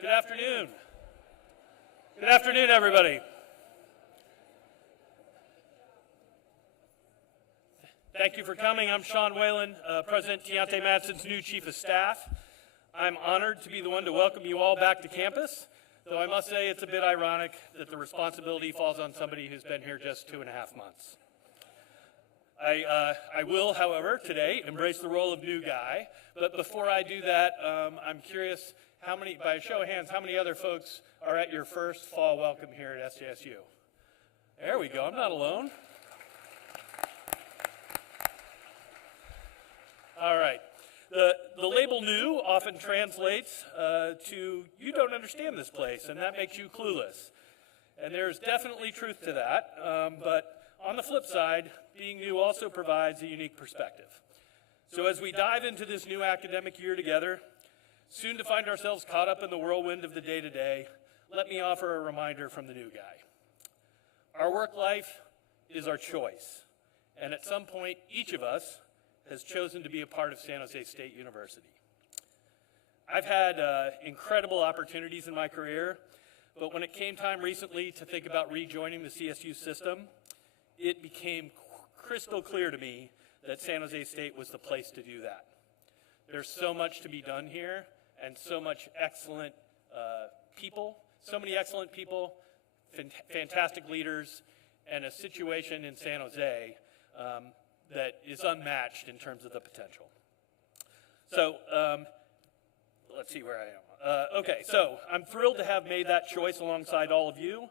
Good afternoon. Good afternoon, everybody. Thank you for coming. I'm Sean Whalen, President Teniente-Matson's new Chief of Staff. I'm honored to be the one to welcome you all back to campus, though I must say it's a bit ironic that the responsibility falls on somebody who's been here just 2.5 months. I will, however, today embrace the role of new guy, but before I do that, I'm curious by a show of hands, how many other folks are at your first fall welcome here at SJSU? There we go, I'm not alone. All right, the label new often translates to you don't understand this place, and that makes you clueless. And there's definitely truth to that, but on the flip side, being new also provides a unique perspective. So as we dive into this new academic year together, soon to find ourselves caught up in the whirlwind of the day-to-day, let me offer a reminder from the new guy. Our work life is our choice, and at some point, each of us has chosen to be a part of San Jose State University. I've had incredible opportunities in my career, but when it came time recently to think about rejoining the CSU system, it became crystal clear to me that San Jose State was the place to do that. There's so much to be done here, and so much excellent people, so many excellent people, fantastic leaders, and a situation in San Jose that is unmatched in terms of the potential. So let's see where I am. Okay, so I'm thrilled to have made that choice alongside all of you,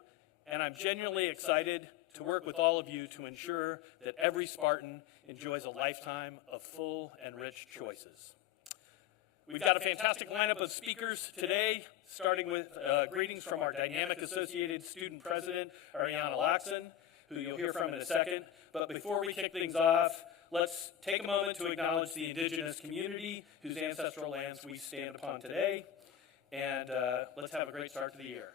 and I'm genuinely excited to work with all of you to ensure that every Spartan enjoys a lifetime of full and rich choices. We've got a fantastic lineup of speakers today, starting with greetings from our dynamic Associated Student President, Ariana Laxon, who you'll hear from in a second. But before we kick things off, let's take a moment to acknowledge the indigenous community whose ancestral lands we stand upon today, and let's have a great start to the year.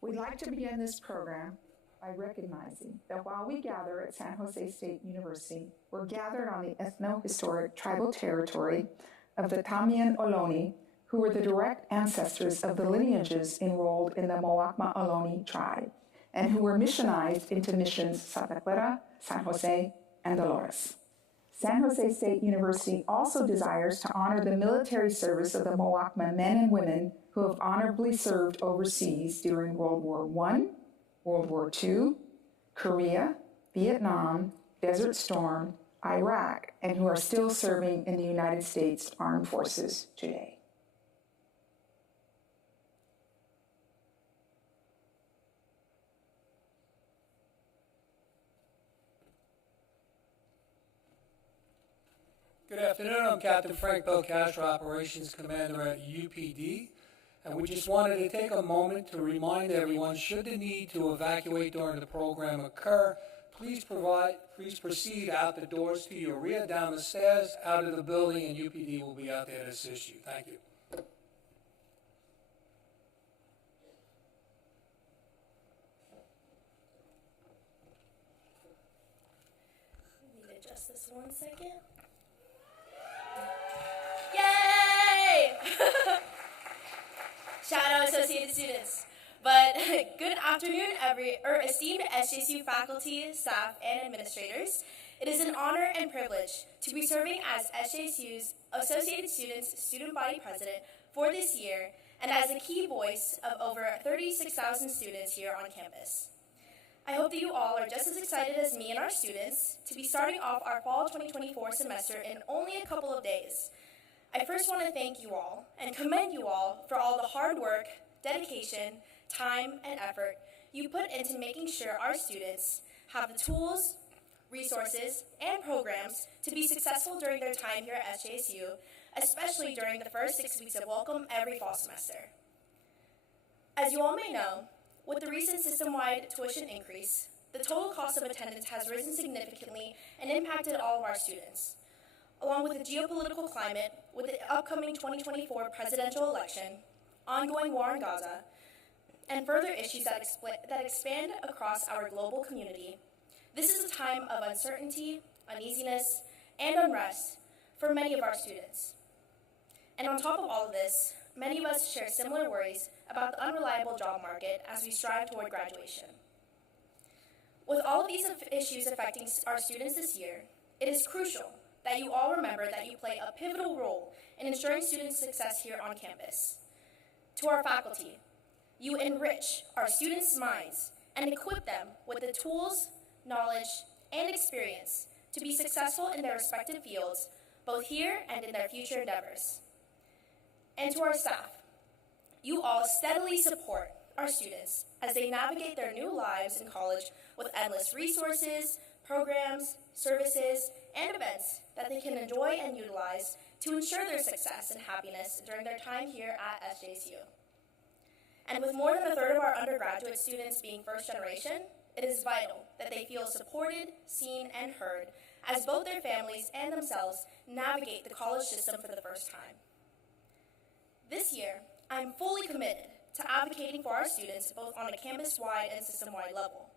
We'd like to begin this program by recognizing that while we gather at San Jose State University, we're gathered on the ethno-historic tribal territory of the Tamian Ohlone, who were the direct ancestors of the lineages enrolled in the Muwekma Ohlone tribe, and who were missionized into missions Santa Clara, San Jose, and Dolores. San Jose State University also desires to honor the military service of the Muwekma men and women who have honorably served overseas during World War I, World War II, Korea, Vietnam, Desert Storm, Iraq, and who are still serving in the United States Armed Forces today. Good afternoon, I'm Captain Frank Belcastro, Operations Commander at UPD, and we just wanted to take a moment to remind everyone, should the need to evacuate during the program occur, please proceed out the doors to your rear, down the stairs, out of the building, and UPD will be out there to assist you. Thank you. Let me adjust this 1 second. Yay! Shout out Associated Students. But good afternoon, esteemed SJSU faculty, staff, and administrators. It is an honor and privilege to be serving as SJSU's Associated Students Student Body President for this year, and as a key voice of over 36,000 students here on campus. I hope that you all are just as excited as me and our students to be starting off our fall 2024 semester in only a couple of days. I first want to thank you all and commend you all for all the hard work, dedication, time, and effort you put into making sure our students have the tools, resources, and programs to be successful during their time here at SJSU, especially during the first 6 weeks of welcome every fall semester. As you all may know, with the recent system-wide tuition increase, the total cost of attendance has risen significantly and impacted all of our students. Along with the geopolitical climate, with the upcoming 2024 presidential election, ongoing war in Gaza, and further issues that expand across our global community, this is a time of uncertainty, uneasiness, and unrest for many of our students. And on top of all of this, many of us share similar worries about the unreliable job market as we strive toward graduation. With all of these issues affecting our students this year, it is crucial that you all remember that you play a pivotal role in ensuring student success here on campus. To our faculty, you enrich our students' minds and equip them with the tools, knowledge, and experience to be successful in their respective fields, both here and in their future endeavors. And to our staff, you all steadily support our students as they navigate their new lives in college with endless resources, programs, services, and events that they can enjoy and utilize to ensure their success and happiness during their time here at SJSU. And with more than a third of our undergraduate students being first generation, it is vital that they feel supported, seen, and heard as both their families and themselves navigate the college system for the first time. This year, I'm fully committed to advocating for our students both on a campus-wide and system-wide level.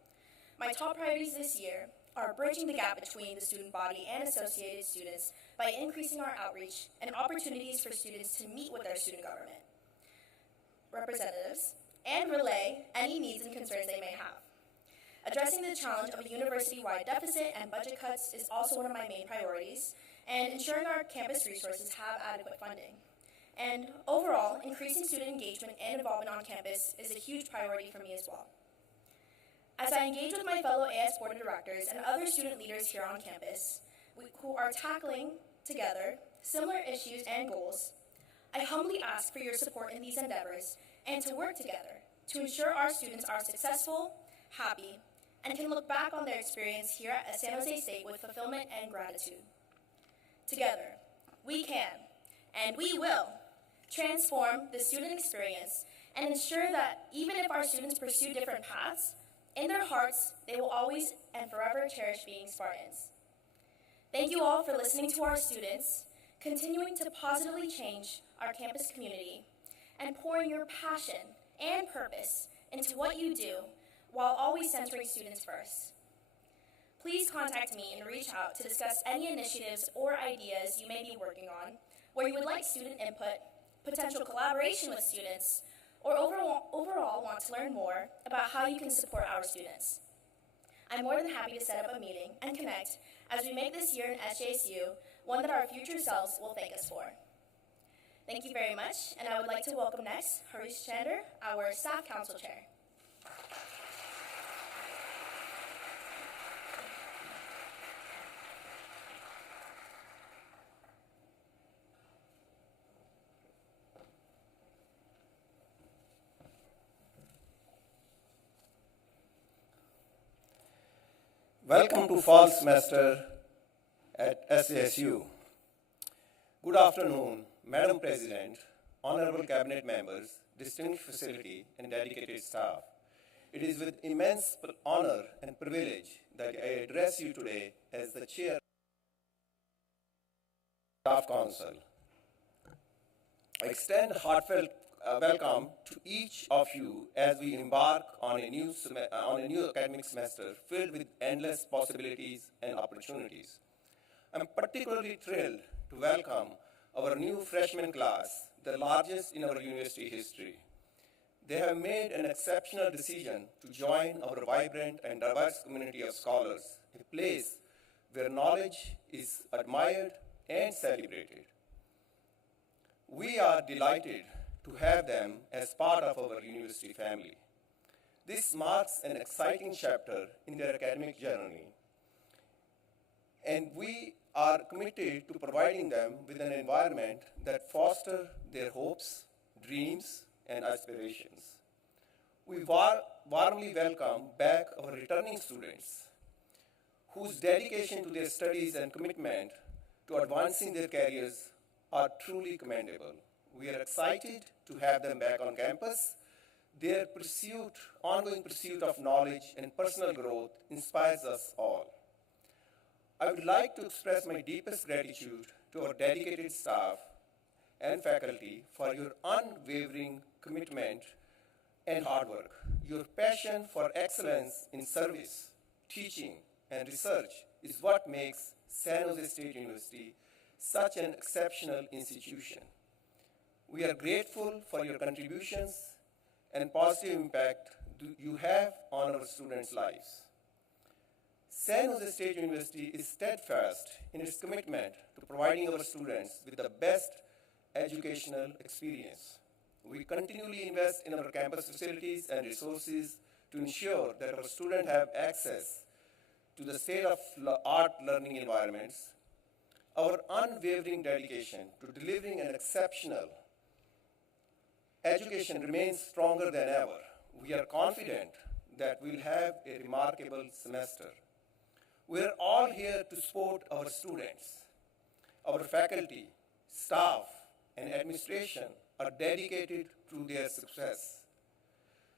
My top priorities this year are bridging the gap between the student body and associated students by increasing our outreach and opportunities for students to meet with their student government representatives and relay any needs and concerns they may have. Addressing the challenge of a university-wide deficit and budget cuts is also one of my main priorities, and ensuring our campus resources have adequate funding. And overall, increasing student engagement and involvement on campus is a huge priority for me as well. As I engage with my fellow AS Board of Directors and other student leaders here on campus, who are tackling together similar issues and goals, I humbly ask for your support in these endeavors and to work together to ensure our students are successful, happy, and can look back on their experience here at San Jose State with fulfillment and gratitude. Together, we can, and we will, transform the student experience and ensure that even if our students pursue different paths, in their hearts, they will always and forever cherish being Spartans. Thank you all for listening to our students, continuing to positively change our campus community, and pouring your passion and purpose into what you do while always centering students first. Please contact me and reach out to discuss any initiatives or ideas you may be working on, where you would like student input, potential collaboration with students, or overall want to learn more about how you can support our students. I'm more than happy to set up a meeting and connect as we make this year in SJSU one that our future selves will thank us for. Thank you very much, and I would like to welcome next Harish Chander, our Staff Council Chair. Welcome to fall semester at SJSU. Good afternoon, Madam President, honorable cabinet members, distinguished facility, and dedicated staff. It is with immense honor and privilege that I address you today as the chair of the Staff Council. I extend a heartfelt welcome to each of you as we embark on a new academic semester filled with endless possibilities and opportunities. I'm particularly thrilled to welcome our new freshman class, the largest in our university history. They have made an exceptional decision to join our vibrant and diverse community of scholars, a place where knowledge is admired and celebrated. We are delighted to have them as part of our university family. This marks an exciting chapter in their academic journey, and we are committed to providing them with an environment that fosters their hopes, dreams, and aspirations. We warmly welcome back our returning students, whose dedication to their studies and commitment to advancing their careers are truly commendable. We are excited to have them back on campus. Their ongoing pursuit of knowledge and personal growth inspires us all. I would like to express my deepest gratitude to our dedicated staff and faculty for your unwavering commitment and hard work. Your passion for excellence in service, teaching, and research is what makes San Jose State University such an exceptional institution. We are grateful for your contributions and positive impact you have on our students' lives. San Jose State University is steadfast in its commitment to providing our students with the best educational experience. We continually invest in our campus facilities and resources to ensure that our students have access to the state-of-the-art learning environments. Our unwavering dedication to delivering an exceptional education remains stronger than ever. We are confident that we'll have a remarkable semester. We are all here to support our students. Our faculty, staff, and administration are dedicated to their success.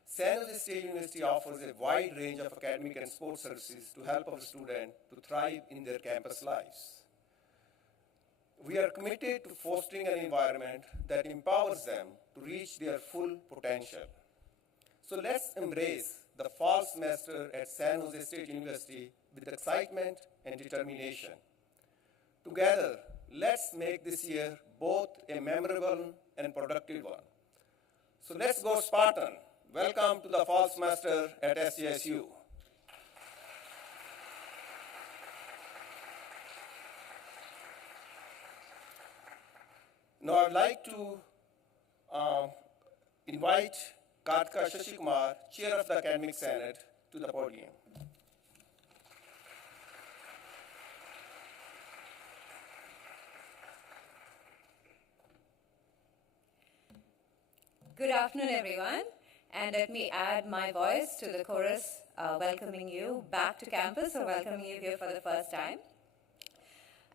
San Jose State University offers a wide range of academic and sports services to help our students to thrive in their campus lives. We are committed to fostering an environment that empowers them to reach their full potential. So let's embrace the fall semester at San Jose State University with excitement and determination. Together, let's make this year both a memorable and productive one. So let's go Spartan. Welcome to the fall semester at SJSU. Now I'd like to invite Kartika Shashikumar, Chair of the Academic Senate, to the podium. Good afternoon, everyone, and let me add my voice to the chorus welcoming you back to campus or welcoming you here for the first time.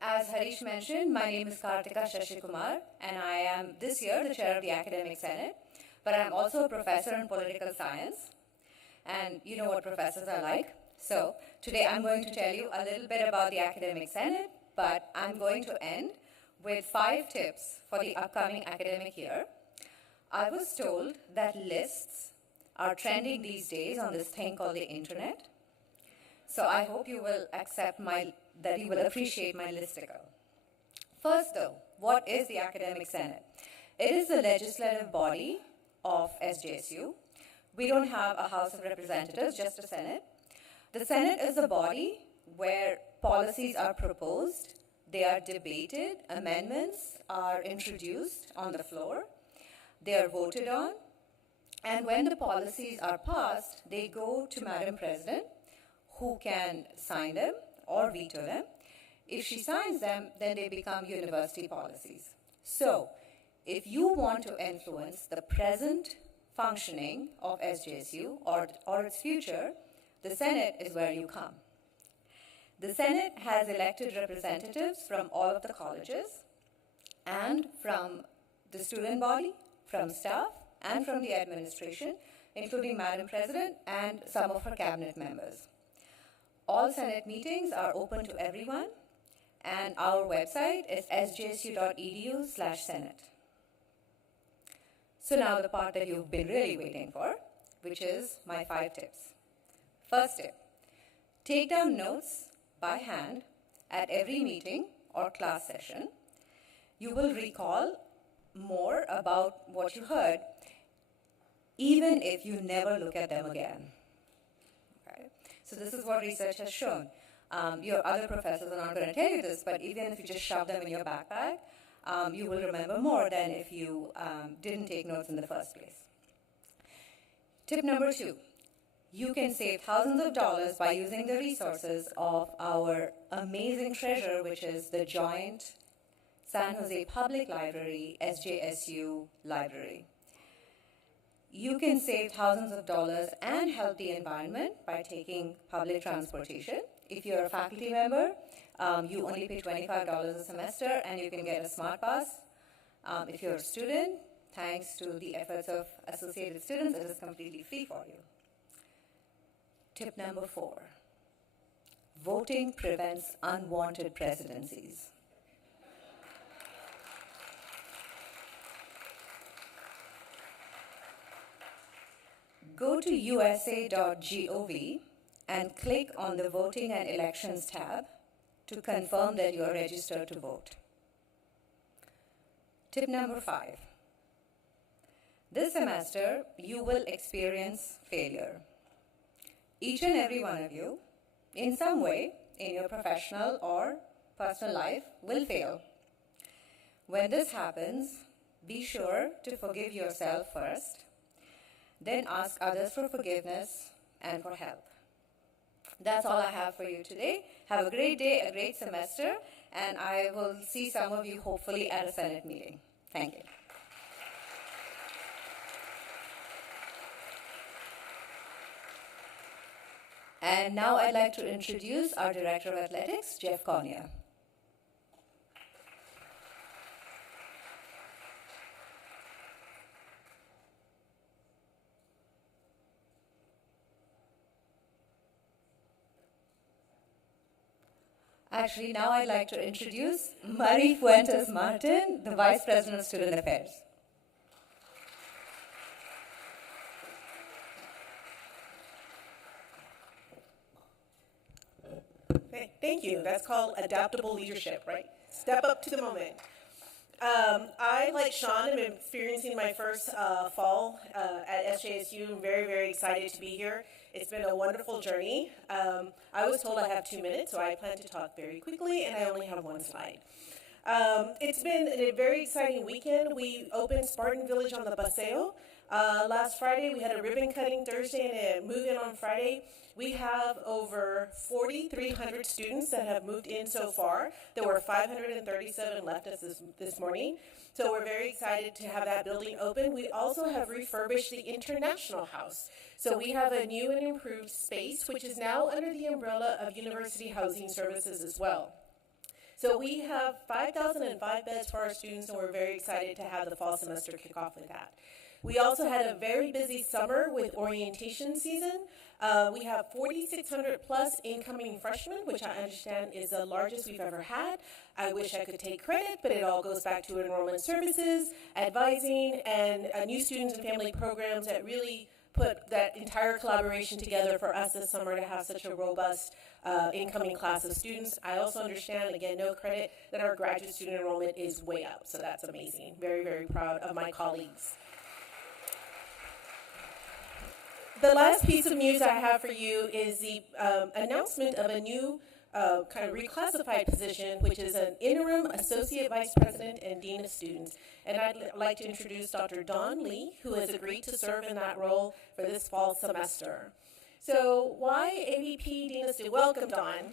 As Harish mentioned, my name is Kartika Shashikumar, and I am this year the chair of the Academic Senate, but I'm also a professor in political science, and you know what professors are like. So today I'm going to tell you a little bit about the Academic Senate, but I'm going to end with 5 tips for the upcoming academic year. I was told that lists are trending these days on this thing called the internet. So I hope you will that you will appreciate my listicle. First though, what is the Academic Senate? It is the legislative body of SJSU. We don't have a House of Representatives, just a Senate. The Senate is the body where policies are proposed, they are debated, amendments are introduced on the floor, they are voted on, and when the policies are passed, they go to Madam President, who can sign them or veto them. If she signs them, then they become university policies. So, if you want to influence the present functioning of SJSU or its future, the Senate is where you come. The Senate has elected representatives from all of the colleges and from the student body, from staff, and from the administration, including Madam President and some of her cabinet members. All Senate meetings are open to everyone, and our website is sjsu.edu/Senate. So now the part that you've been really waiting for, which is my 5 tips. First tip, take down notes by hand at every meeting or class session. You will recall more about what you heard, even if you never look at them again. Okay? So this is what research has shown. Your other professors are not going to tell you this, but even if you just shove them in your backpack, you will remember more than if you didn't take notes in the first place. Tip number 2, you can save thousands of dollars by using the resources of our amazing treasure, which is the joint San Jose Public Library, SJSU Library. You can save thousands of dollars and help the environment by taking public transportation. If you're a faculty member, you only pay $25 a semester and you can get a smart pass. If you're a student, thanks to the efforts of associated students, it is completely free for you. Tip number 4, voting prevents unwanted presidencies. Go to usa.gov and click on the Voting and Elections tab to confirm that you are registered to vote. Tip number 5, This semester, you will experience failure. Each and every one of you, in some way, in your professional or personal life, will fail. When this happens, be sure to forgive yourself first, then ask others for forgiveness and for help. That's all I have for you today. Have a great day, a great semester, and I will see some of you hopefully at a Senate meeting. Thank you. And now I'd like to introduce our Director of Athletics, Jeff Cornier. Actually, now I'd like to introduce Marie Fuentes Martin, the Vice President of Student Affairs. Thank you. That's called adaptable leadership, right? Step up to the moment. I, like Sean, am experiencing my first fall at SJSU. I'm very, very excited to be here. It's been a wonderful journey. I was told I have 2 minutes, so I plan to talk very quickly, and I only have 1 slide. It's been a very exciting weekend. We opened Spartan Village on the Paseo. Last Friday, we had a ribbon cutting Thursday and a move-in on Friday. We have over 4,300 students that have moved in so far. There were 537 left us this morning. So we're very excited to have that building open. We also have refurbished the International House. So we have a new and improved space, which is now under the umbrella of University Housing Services as well. So we have 5,005 beds for our students, and we're very excited to have the fall semester kick off with that. We also had a very busy summer with orientation season. We have 4,600 plus incoming freshmen, which I understand is the largest we've ever had. I wish I could take credit, but it all goes back to enrollment services, advising, and new students and family programs that really put that entire collaboration together for us this summer to have such a robust incoming class of students. I also understand, again, no credit, that our graduate student enrollment is way up, so that's amazing. Very, very proud of my colleagues. The last piece of news I have for you is the announcement of a new kind of reclassified position, which is an interim associate vice president and dean of students. And I'd like to introduce Dr. Dawn Lee, who has agreed to serve in that role for this fall semester. So why AVP Dean of Students? Welcome, Dawn.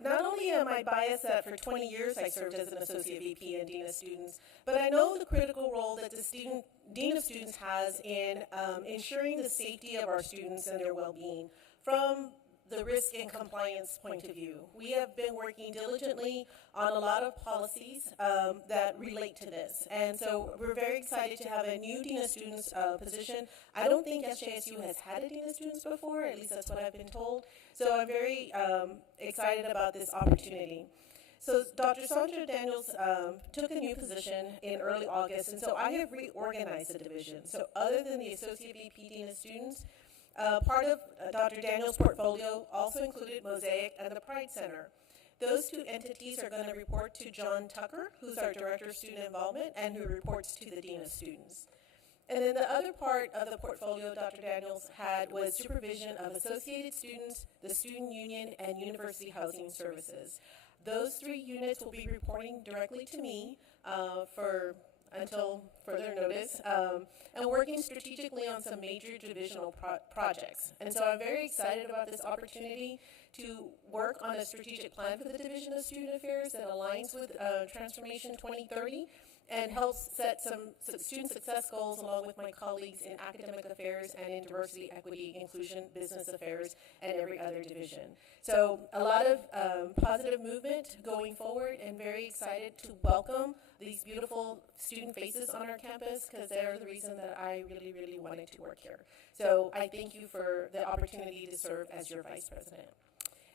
Not only am I biased that for 20 years I served as an associate VP and dean of students, but I know the critical role that the dean of students has in ensuring the safety of our students and their well-being from the risk and compliance point of view. We have been working diligently on a lot of policies that relate to this. And so we're very excited to have a new Dean of Students position. I don't think SJSU has had a Dean of Students before, at least that's what I've been told. So I'm very excited about this opportunity. So Dr. Sandra Daniels took a new position in early August, and so I have reorganized the division. So other than the Associate VP Dean of Students, part of Dr. Daniels' portfolio also included Mosaic and the Pride Center. Those two entities are going to report to John Tucker, who's our Director of Student Involvement, and who reports to the Dean of Students. And then the other part of the portfolio Dr. Daniels had was supervision of associated students, the Student Union, and University Housing Services. Those three units will be reporting directly to me until further notice, and working strategically on some major divisional projects. And so I'm very excited about this opportunity to work on a strategic plan for the Division of Student Affairs that aligns with Transformation 2030 and helps set some student success goals along with my colleagues in academic affairs and in diversity, equity, inclusion, business affairs, and every other division. So a lot of positive movement going forward, and very excited to welcome these beautiful student faces on our campus, because they're the reason that I really, really wanted to work here. So I thank you for the opportunity to serve as your Vice President.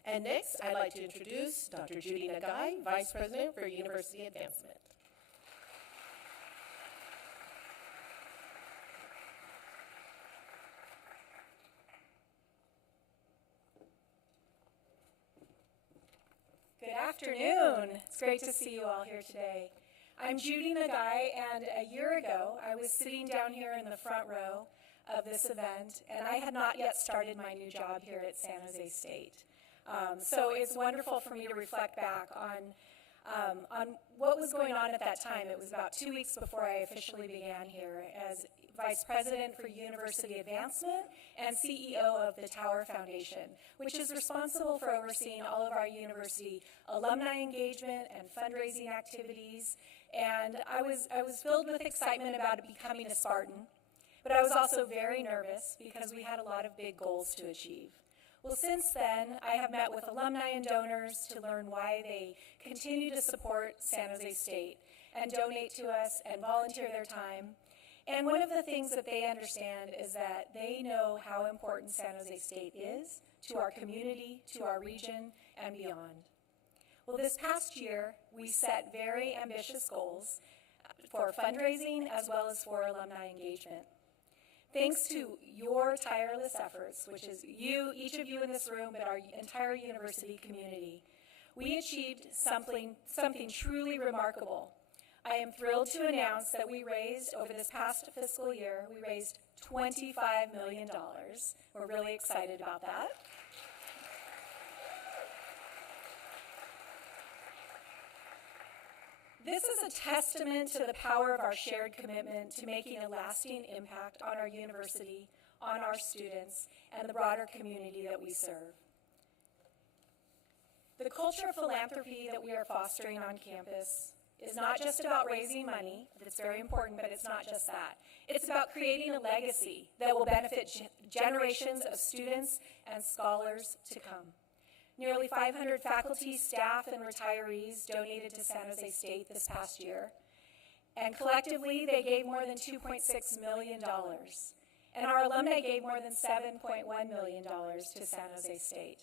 And next, I'd like to introduce Dr. Judy Nagai, Vice President for University Advancement. Good afternoon. It's great to see you all here today. I'm Judy Nagai, and a year ago, I was sitting down here in the front row of this event, and I had not yet started my new job here at San Jose State. So it's wonderful for me to reflect back on what was going on at that time. It was about 2 weeks before I officially began here as Vice President for University Advancement and CEO of the Tower Foundation, which is responsible for overseeing all of our university alumni engagement and fundraising activities. And I was filled with excitement about becoming a Spartan, but I was also very nervous because we had a lot of big goals to achieve. Well, since then, I have met with alumni and donors to learn why they continue to support San Jose State and donate to us and volunteer their time. And one of the things that they understand is that they know how important San Jose State is to our community, to our region, and beyond. Well, this past year, we set very ambitious goals for fundraising as well as for alumni engagement. Thanks to your tireless efforts, which is you, each of you in this room, but our entire university community, we achieved something truly remarkable. I am thrilled to announce that we raised, over this past fiscal year, we raised $25 million. We're really excited about that. This is a testament to the power of our shared commitment to making a lasting impact on our university, on our students, and the broader community that we serve. The culture of philanthropy that we are fostering on campus is not just about raising money. That's very important, but it's not just that. It's about creating a legacy that will benefit generations of students and scholars to come. Nearly 500 faculty, staff, and retirees donated to San Jose State this past year, and collectively they gave more than $2.6 million. And our alumni gave more than $7.1 million to San Jose State.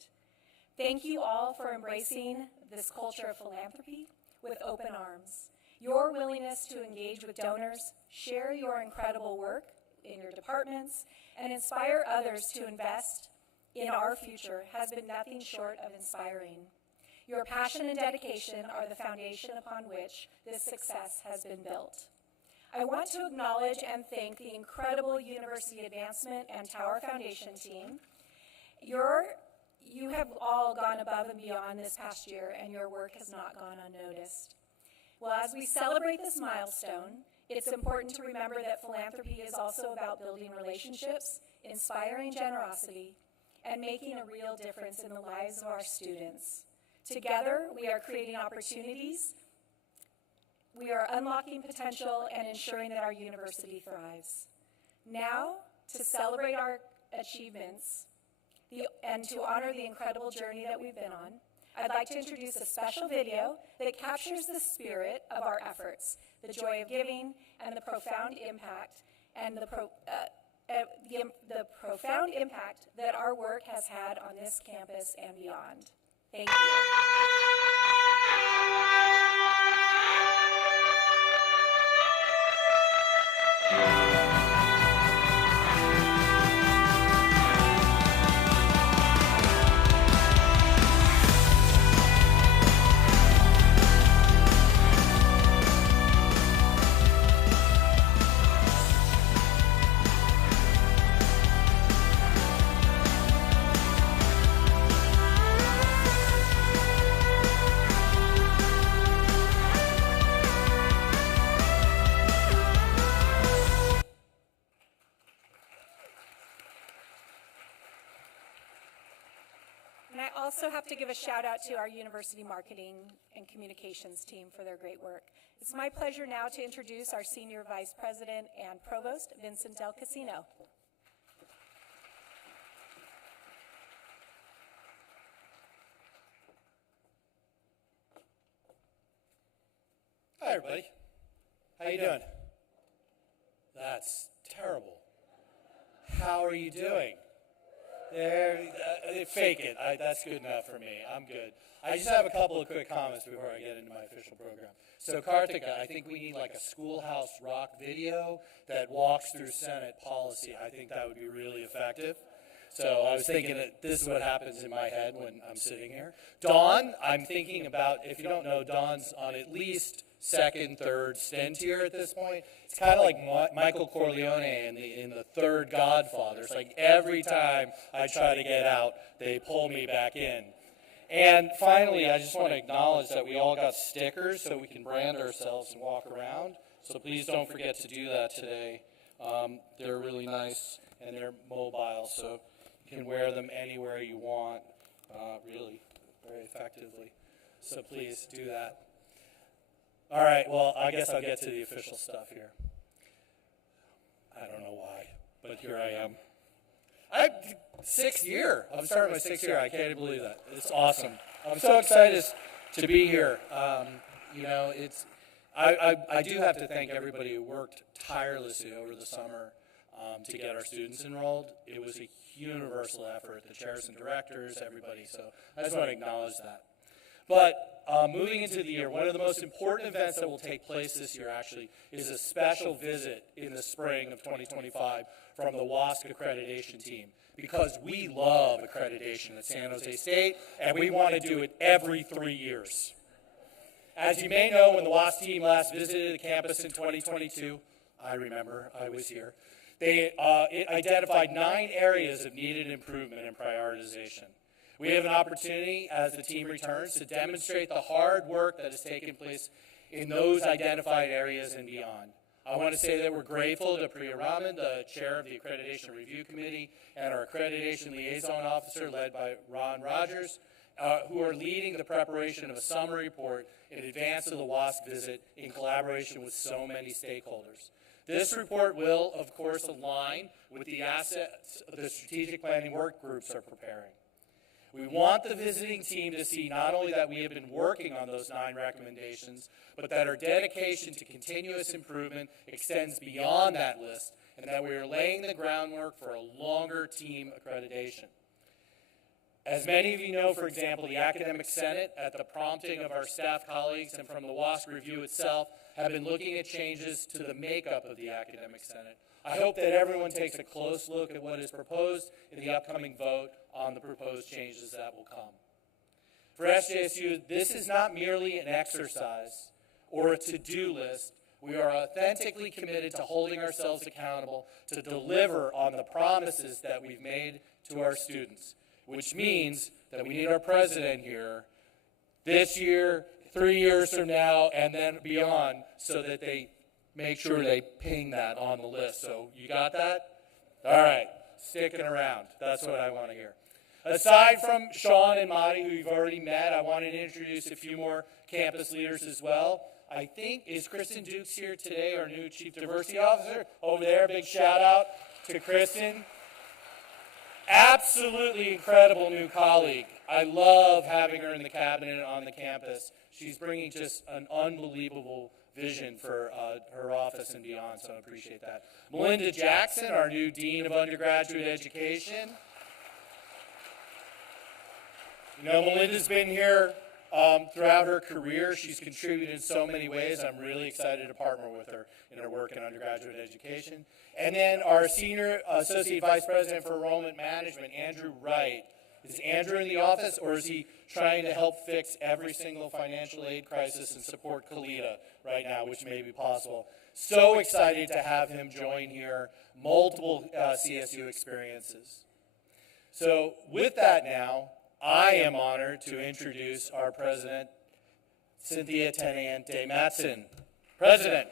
Thank you all for embracing this culture of philanthropy with open arms. Your willingness to engage with donors, share your incredible work in your departments, and inspire others to invest in our future has been nothing short of inspiring. Your passion and dedication are the foundation upon which this success has been built. I want to acknowledge and thank the incredible University Advancement and Tower Foundation team. You have all gone above and beyond this past year, and your work has not gone unnoticed. Well, as we celebrate this milestone, it's important to remember that philanthropy is also about building relationships, inspiring generosity, and making a real difference in the lives of our students. Together, we are creating opportunities, we are unlocking potential, and ensuring that our university thrives. Now, to celebrate our achievements, and to honor the incredible journey that we've been on, I'd like to introduce a special video that captures the spirit of our efforts, the joy of giving, and the profound impact profound impact that our work has had on this campus and beyond. Thank you. And I also have to give a shout out to our university marketing and communications team for their great work. It's my pleasure now to introduce our Senior Vice President and Provost, Vincent Del Casino. Hi, everybody. How you doing? That's terrible. How are you doing? Fake it. That's good enough for me. I'm good. I just have a couple of quick comments before I get into my official program. So, Karthika, I think we need like a Schoolhouse Rock video that walks through Senate policy. I think that would be really effective. So I was thinking that this is what happens in my head when I'm sitting here. Dawn, I'm thinking about, if you don't know, Dawn's on at least second, third stint here at this point. It's kind of like Michael Corleone in the third Godfather. It's like every time I try to get out, they pull me back in. And finally, I just want to acknowledge that we all got stickers so we can brand ourselves and walk around. So please don't forget to do that today. They're really nice and they're mobile, so you can wear them anywhere you want, really, very effectively. So please do that. All right, well, I guess I'll get to the official stuff here. I don't know why, but here I am. Sixth year. I'm starting my 6th year. I can't believe that. It's awesome. I'm so excited to be here. You know, I do have to thank everybody who worked tirelessly over the summer to get our students enrolled. It was a universal effort, the chairs and directors, everybody. So I just want to acknowledge that. But moving into the year, one of the most important events that will take place this year actually is a special visit in the spring of 2025 from the WASC accreditation team, because we love accreditation at San Jose State, and we want to do it every 3 years. As you may know, when the WASC team last visited the campus in 2022, I remember, I was here, they identified 9 areas of needed improvement and prioritization. We have an opportunity as the team returns to demonstrate the hard work that has taken place in those identified areas and beyond. I want to say that we're grateful to Priya Raman, the chair of the Accreditation Review Committee, and our Accreditation Liaison Officer led by Ron Rogers, who are leading the preparation of a summary report in advance of the WASC visit in collaboration with so many stakeholders. This report will, of course, align with the assets the strategic planning work groups are preparing. We want the visiting team to see not only that we have been working on those 9 recommendations, but that our dedication to continuous improvement extends beyond that list, and that we are laying the groundwork for a longer team accreditation. As many of you know, for example, the Academic Senate, at the prompting of our staff colleagues and from the WASC review itself, have been looking at changes to the makeup of the Academic Senate. I hope that everyone takes a close look at what is proposed in the upcoming vote on the proposed changes that will come. For SJSU, this is not merely an exercise or a to-do list. We are authentically committed to holding ourselves accountable to deliver on the promises that we've made to our students, which means that we need our president here this year, 3 years from now, and then beyond, so that they make sure they ping that on the list. So you got that? All right, sticking around. That's what I want to hear. Aside from Sean and Madi, who you've already met, I wanted to introduce a few more campus leaders as well. I think, is Kristen Dukes here today, our new Chief Diversity Officer? Over there, big shout out to Kristen. Absolutely incredible new colleague. I love having her in the cabinet and on the campus. She's bringing just an unbelievable vision for her office and beyond, so I appreciate that. Melinda Jackson, our new Dean of Undergraduate Education. You know, Melinda's been here throughout her career. She's contributed in so many ways. I'm really excited to partner with her in her work in undergraduate education. And then our Senior Associate Vice President for Enrollment Management, Andrew Wright. Is Andrew in the office, or is he trying to help fix every single financial aid crisis and support Kalita right now, which may be possible? So excited to have him join here. Multiple CSU experiences. So with that now, I am honored to introduce our president, Cynthia Teniente-Matson. President.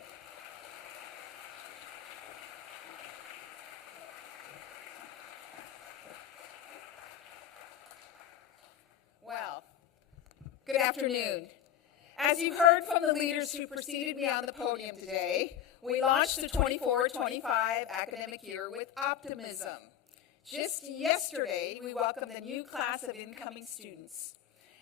Well, good afternoon. As you've heard from the leaders who preceded me on the podium today, we launched the 24-25 academic year with optimism. Just yesterday, we welcomed a new class of incoming students,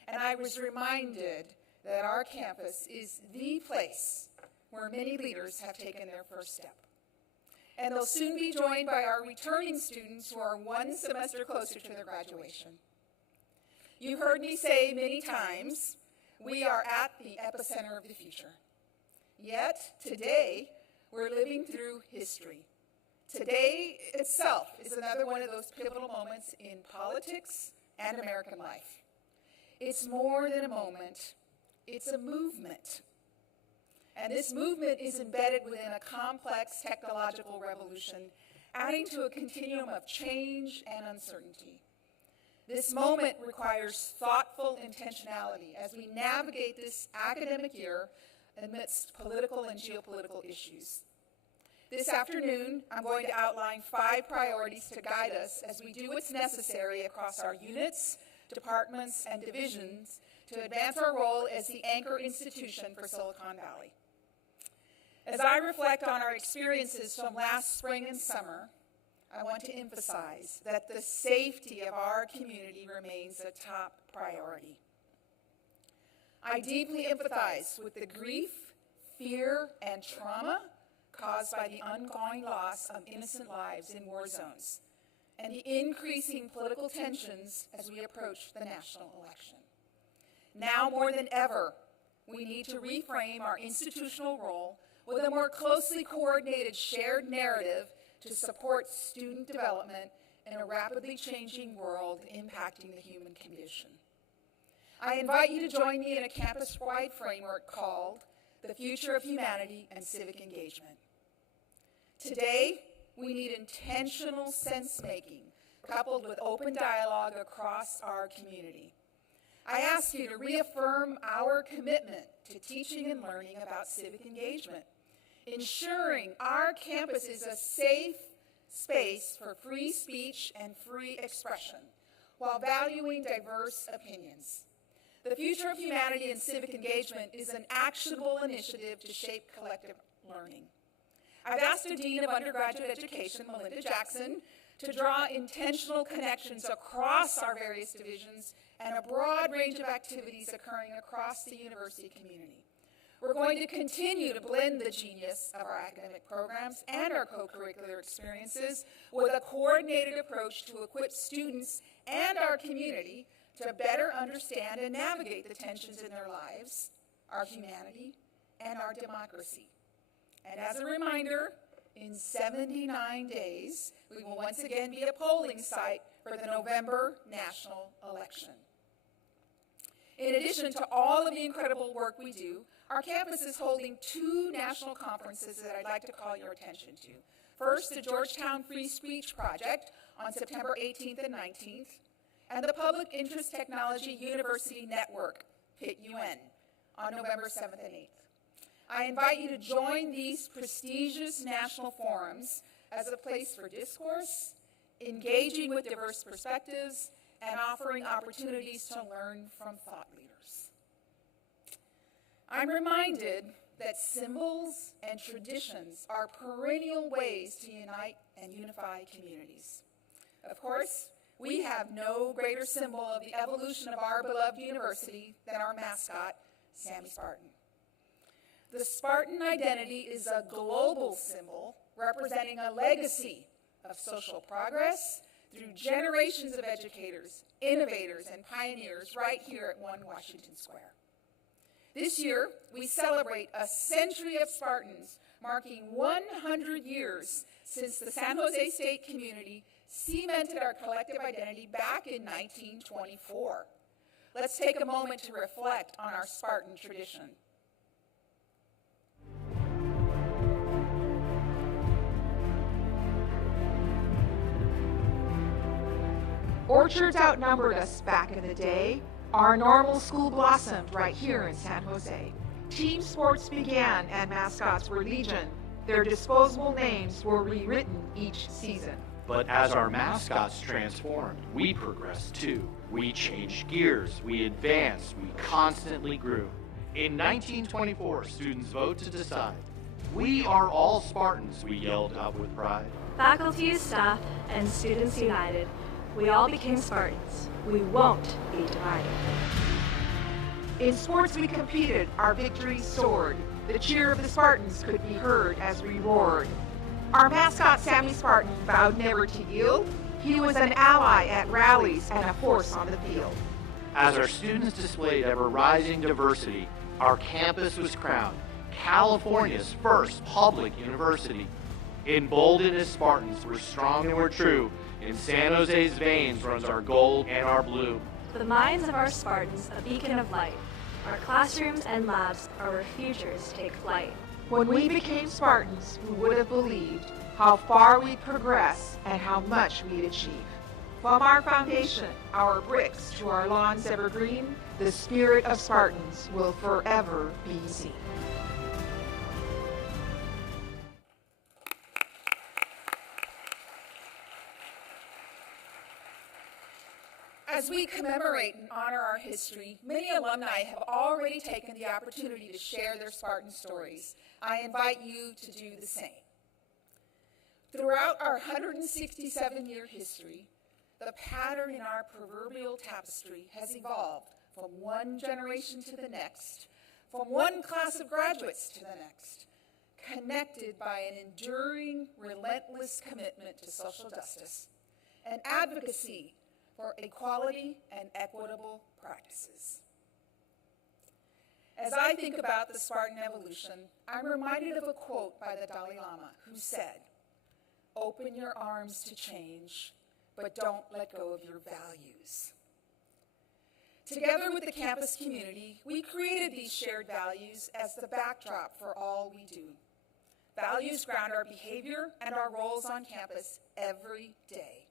and I was reminded that our campus is the place where many leaders have taken their first step. And they'll soon be joined by our returning students who are one semester closer to their graduation. You've heard me say many times, we are at the epicenter of the future. Yet, today, we're living through history. Today itself is another one of those pivotal moments in politics and American life. It's more than a moment, it's a movement. And this movement is embedded within a complex technological revolution, adding to a continuum of change and uncertainty. This moment requires thoughtful intentionality as we navigate this academic year amidst political and geopolitical issues. This afternoon, I'm going to outline 5 priorities to guide us as we do what's necessary across our units, departments, and divisions to advance our role as the anchor institution for Silicon Valley. As I reflect on our experiences from last spring and summer, I want to emphasize that the safety of our community remains a top priority. I deeply empathize with the grief, fear, and trauma caused by the ongoing loss of innocent lives in war zones and the increasing political tensions as we approach the national election. Now more than ever, we need to reframe our institutional role with a more closely coordinated shared narrative to support student development in a rapidly changing world impacting the human condition. I invite you to join me in a campus-wide framework called The Future of Humanity and Civic Engagement. Today, we need intentional sense-making coupled with open dialogue across our community. I ask you to reaffirm our commitment to teaching and learning about civic engagement, ensuring our campus is a safe space for free speech and free expression, while valuing diverse opinions. The Future of Humanity and Civic Engagement is an actionable initiative to shape collective learning. I've asked the Dean of Undergraduate Education, Melinda Jackson, to draw intentional connections across our various divisions and a broad range of activities occurring across the university community. We're going to continue to blend the genius of our academic programs and our co-curricular experiences with a coordinated approach to equip students and our community to better understand and navigate the tensions in their lives, our humanity, and our democracy. And as a reminder, in 79 days, we will once again be a polling site for the November national election. In addition to all of the incredible work we do, our campus is holding 2 national conferences that I'd like to call your attention to. First, the Georgetown Free Speech Project on September 18th and 19th, and the Public Interest Technology University Network, PIT-UN, on November 7th and 8th. I invite you to join these prestigious national forums as a place for discourse, engaging with diverse perspectives, and offering opportunities to learn from thought leaders. I'm reminded that symbols and traditions are perennial ways to unite and unify communities. Of course, we have no greater symbol of the evolution of our beloved university than our mascot, Sammy Spartan. The Spartan identity is a global symbol representing a legacy of social progress through generations of educators, innovators, and pioneers right here at 1 Washington Square. This year, we celebrate a century of Spartans, marking 100 years since the San Jose State community cemented our collective identity back in 1924. Let's take a moment to reflect on our Spartan tradition. Orchards outnumbered us back in the day. Our normal school blossomed right here in San Jose. Team sports began and mascots were legion. Their disposable names were rewritten each season. But as our mascots transformed, we progressed too. We changed gears, we advanced, we constantly grew. In 1924, students vote to decide. We are all Spartans, we yelled out with pride. Faculty, staff, and students united, we all became Spartans. We won't be divided. In sports we competed, our victories soared. The cheer of the Spartans could be heard as we roared. Our mascot, Sammy Spartan, vowed never to yield. He was an ally at rallies and a force on the field. As our students displayed ever-rising diversity, our campus was crowned California's first public university. Emboldened as Spartans, we're strong and we're true. In San Jose's veins runs our gold and our blue. The minds of our Spartans, a beacon of light. Our classrooms and labs are where futures take flight. When we became Spartans, who would have believed how far we'd progress and how much we'd achieve? From our foundation, our bricks, to our lawns evergreen, the spirit of Spartans will forever be seen. As we commemorate and honor our history, many alumni have already taken the opportunity to share their Spartan stories. I invite you to do the same. Throughout our 167-year history, the pattern in our proverbial tapestry has evolved from one generation to the next, from one class of graduates to the next, connected by an enduring, relentless commitment to social justice and advocacy for equality and equitable practices. As I think about the Spartan evolution, I'm reminded of a quote by the Dalai Lama who said, "Open your arms to change, but don't let go of your values." Together with the campus community, we created these shared values as the backdrop for all we do. Values ground our behavior and our roles on campus every day.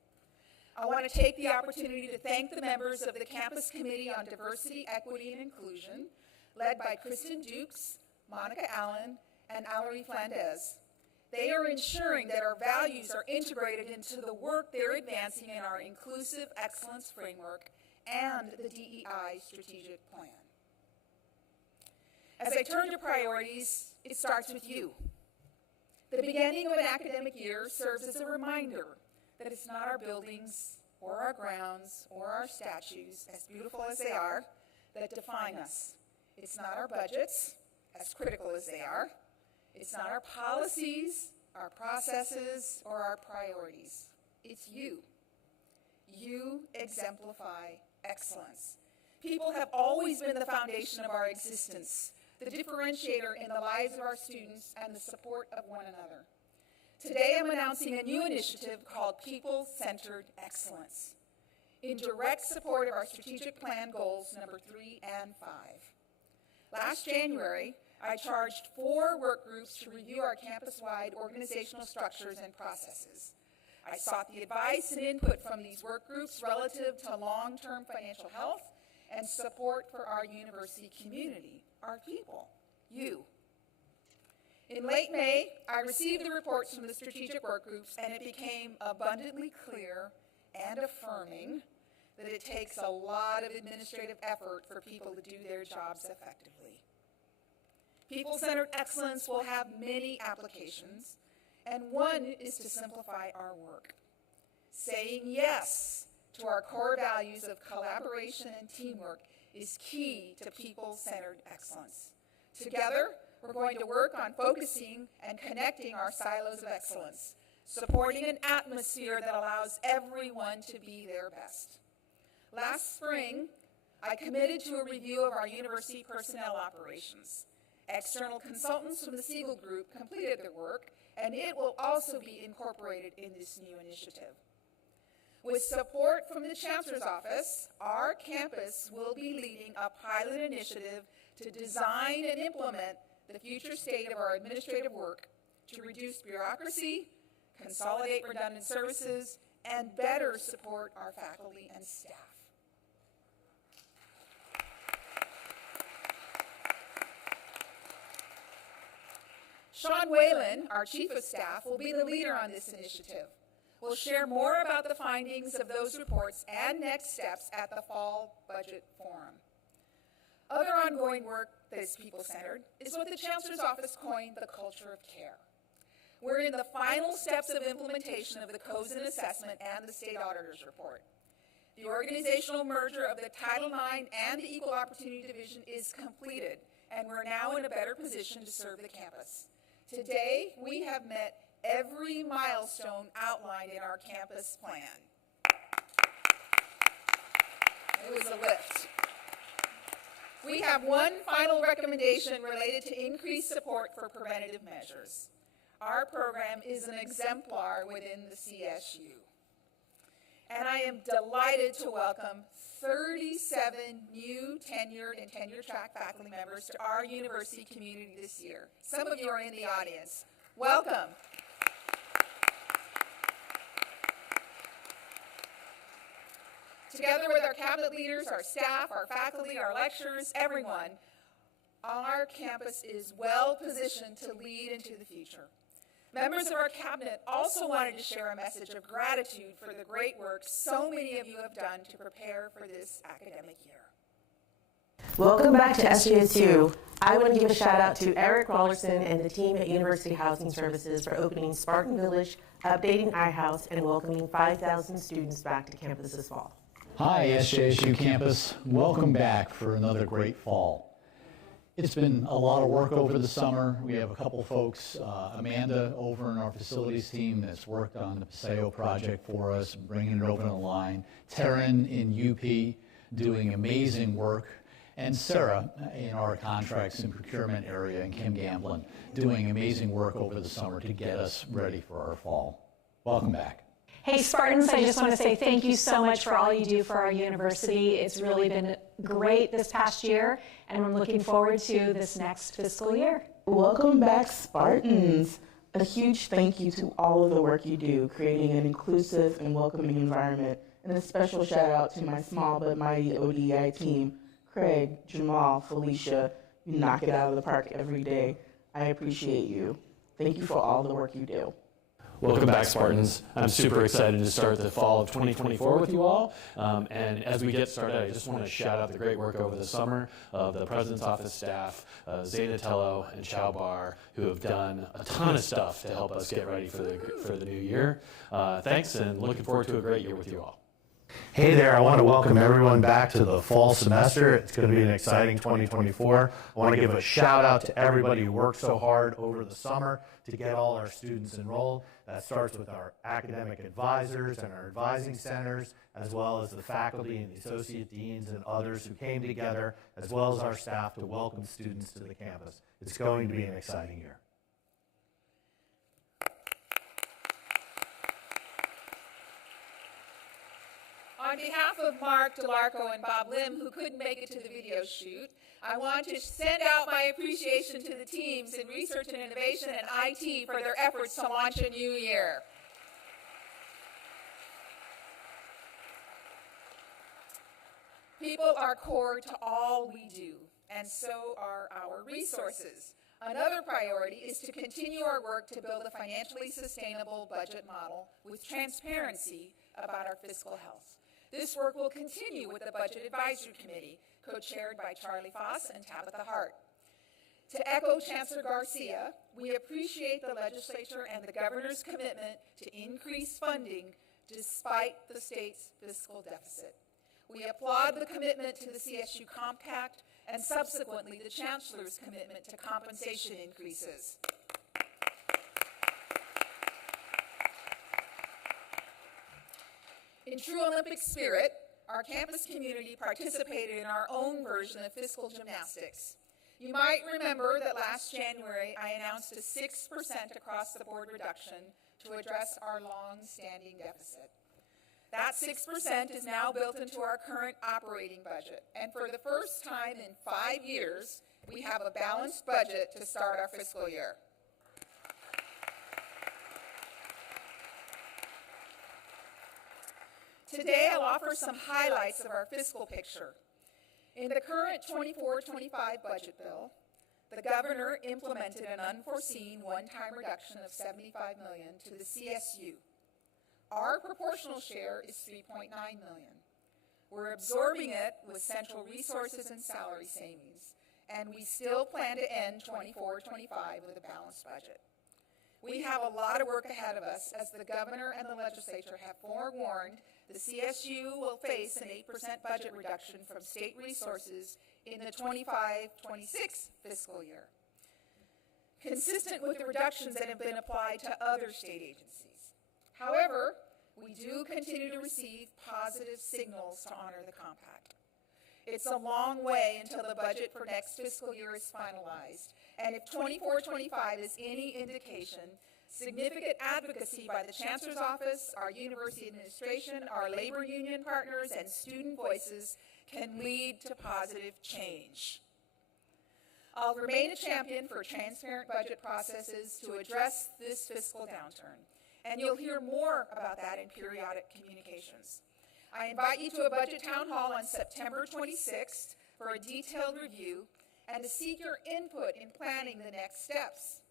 I want to take the opportunity to thank the members of the Campus Committee on Diversity, Equity, and Inclusion, led by Kristen Dukes, Monica Allen, and Allery Flandez. They are ensuring that our values are integrated into the work they're advancing in our Inclusive Excellence Framework and the DEI Strategic Plan. As I turn to priorities, it starts with you. The beginning of an academic year serves as a reminder that it's not our buildings or our grounds or our statues, as beautiful as they are, that define us. It's not our budgets, as critical as they are. It's not our policies, our processes, or our priorities. It's you. You exemplify excellence. People have always been the foundation of our existence, the differentiator in the lives of our students, and the support of one another. Today, I'm announcing a new initiative called People-Centered Excellence, in direct support of our strategic plan goals number 3 and 5. Last January, I charged 4 work groups to review our campus-wide organizational structures and processes. I sought the advice and input from these work groups relative to long-term financial health and support for our university community, our people, you. In late May, I received the reports from the strategic work groups, and it became abundantly clear and affirming that it takes a lot of administrative effort for people to do their jobs effectively. People-centered excellence will have many applications, and one is to simplify our work. Saying yes to our core values of collaboration and teamwork is key to people-centered excellence. Together, we're going to work on focusing and connecting our silos of excellence, supporting an atmosphere that allows everyone to be their best. Last spring, I committed to a review of our university personnel operations. External consultants from the Siegel Group completed their work, and it will also be incorporated in this new initiative. With support from the Chancellor's Office, our campus will be leading a pilot initiative to design and implement the future state of our administrative work to reduce bureaucracy, consolidate redundant services, and better support our faculty and staff. Sean Whalen, our Chief of Staff, will be the leader on this initiative. We'll share more about the findings of those reports and next steps at the Fall Budget Forum. Other ongoing work that is people-centered is what the Chancellor's Office coined the culture of care. We're in the final steps of implementation of the Cozen Assessment and the State Auditor's Report. The organizational merger of the Title IX and the Equal Opportunity Division is completed, and we're now in a better position to serve the campus. Today, we have met every milestone outlined in our campus plan. It was a lift. We have one final recommendation related to increased support for preventative measures. Our program is an exemplar within the CSU. And I am delighted to welcome 37 new tenured and tenure-track faculty members to our university community this year. Some of you are in the audience. Welcome. Together with our cabinet leaders, our staff, our faculty, our lecturers, everyone, our campus is well positioned to lead into the future. Members of our cabinet also wanted to share a message of gratitude for the great work so many of you have done to prepare for this academic year. Welcome back to SJSU. I want to give a shout out to Eric Rollerson and the team at University Housing Services for opening Spartan Village, updating iHouse, and welcoming 5,000 students back to campus this fall. Hi, SJSU campus. Welcome back for another great fall. It's been a lot of work over the summer. We have a couple folks, Amanda over in our facilities team that's worked on the Paseo project for us, bringing it over the line. Taryn in UP doing amazing work. And Sarah in our contracts and procurement area, and Kim Gamblin doing amazing work over the summer to get us ready for our fall. Welcome back. Hey Spartans, I just want to say thank you so much for all you do for our university. It's really been great this past year, and I'm looking forward to this next fiscal year. Welcome back, Spartans. A huge thank you to all of the work you do, creating an inclusive and welcoming environment, and a special shout out to my small but mighty ODI team, Craig, Jamal, Felicia. You knock it out of the park every day. I appreciate you. Thank you for all the work you do. Welcome back, Spartans. I'm super excited to start the fall of 2024 with you all. And as we get started, I just want to shout out the great work over the summer of the President's Office staff, Zeta Tello and Chow Bar, who have done a ton of stuff to help us get ready for the new year. Thanks, and looking forward to a great year with you all. Hey there, I want to welcome everyone back to the fall semester. It's going to be an exciting 2024. I want to give a shout out to everybody who worked so hard over the summer to get all our students enrolled. That starts with our academic advisors and our advising centers, as well as the faculty and the associate deans and others who came together, as well as our staff to welcome students to the campus. It's going to be an exciting year. On behalf of Mark DeLarco and Bob Lim, who couldn't make it to the video shoot, I want to send out my appreciation to the teams in Research and Innovation and IT for their efforts to launch a new year. People are core to all we do, and so are our resources. Another priority is to continue our work to build a financially sustainable budget model with transparency about our fiscal health. This work will continue with the Budget Advisory Committee, co-chaired by Charlie Foss and Tabitha Hart. To echo Chancellor Garcia, we appreciate the legislature and the governor's commitment to increase funding despite the state's fiscal deficit. We applaud the commitment to the CSU Compact and subsequently the Chancellor's commitment to compensation increases. In true Olympic spirit, our campus community participated in our own version of fiscal gymnastics. You might remember that last January I announced a 6% across-the-board reduction to address our long-standing deficit. That 6% is now built into our current operating budget, and for the first time in 5 years, we have a balanced budget to start our fiscal year. Today, I'll offer some highlights of our fiscal picture. In the current 24-25 budget bill, the governor implemented an unforeseen one-time reduction of $75 million to the CSU. Our proportional share is $3.9 million. We're absorbing it with central resources and salary savings, and we still plan to end 24-25 with a balanced budget. We have a lot of work ahead of us as the governor and the legislature have forewarned the CSU will face an 8% budget reduction from state resources in the 25-26 fiscal year, consistent with the reductions that have been applied to other state agencies. However, we do continue to receive positive signals to honor the compact. It's a long way until the budget for next fiscal year is finalized, and if 24-25 is any indication, significant advocacy by the Chancellor's Office, our university administration, our labor union partners, and student voices can lead to positive change. I'll remain a champion for transparent budget processes to address this fiscal downturn, and you'll hear more about that in periodic communications. I invite you to a budget town hall on September 26th for a detailed review and to seek your input in planning the next steps.